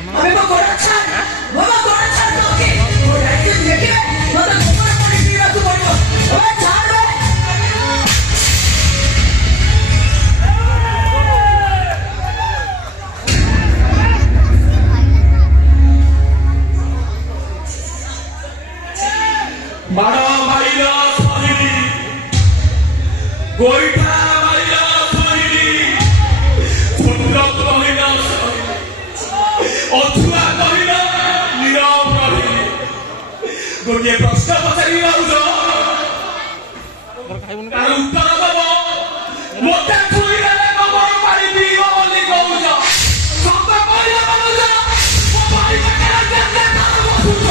আমি তো করাচ্ছেন বাবা করাচ্ছেন তোকে ওই একদিন দেখে মত গোবর পানি দিয়ে রাখতে পারবো ওই ছাড়বে বাড়া মাইলা সহিলি গোইঠা মাইলা সহিলি সুন্দর কহিলা সহিলি অথুয়া কহিলা নীরব রহিলি গোটিয়ে প্রশ্ন পচারি রাউছ তার উত্তর দেব মতে ছুইলে গোবর পানি পিও বলি কହୁଛ সত্য কহিলা কହୁଛ ମୋ ଭାଇ ପାଖରେ ଯେତେ ତାର ବସୁଛ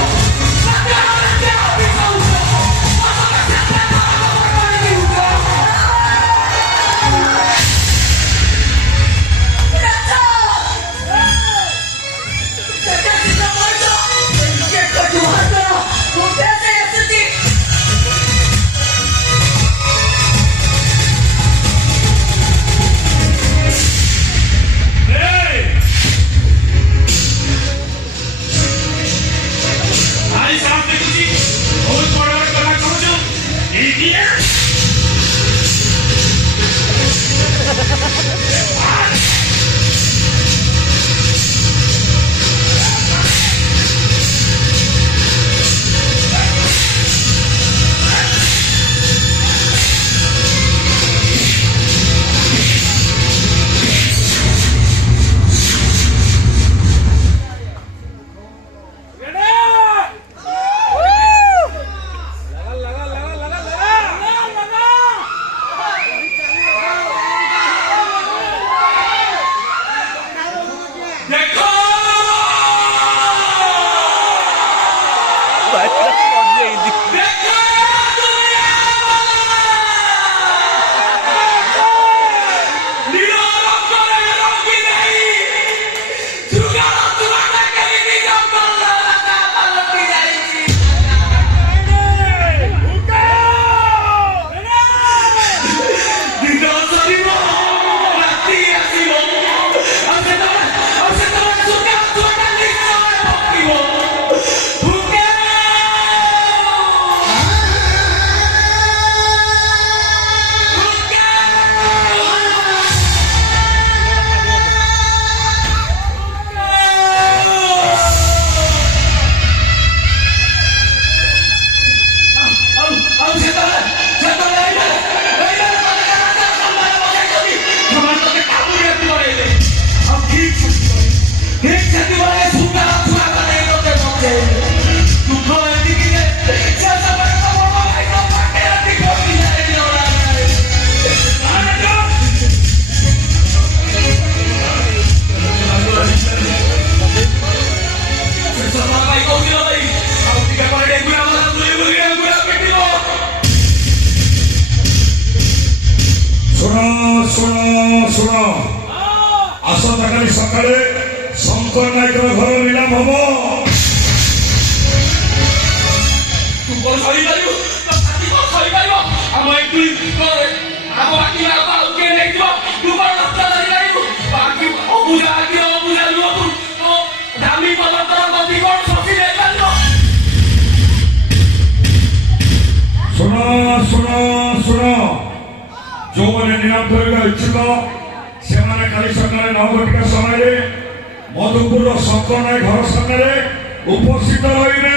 আসন্তকালি সকালে শঙ্কর নায়কের ঘর নিলাম হব শুণ শুণ শুণ ଯୋଉମାନେ ନିଲାମ ଧରିବା ଇଚ୍ଛୁକ ସେମାନେ କାଲି ସକାଳେ 9 ଘଟିକା ସମୟରେ ମଧୁପୁରର ଶଙ୍କର ନାୟକ ଘର ସାମ୍ନାରେ ଉପସ୍ଥିତ ରହିବେ।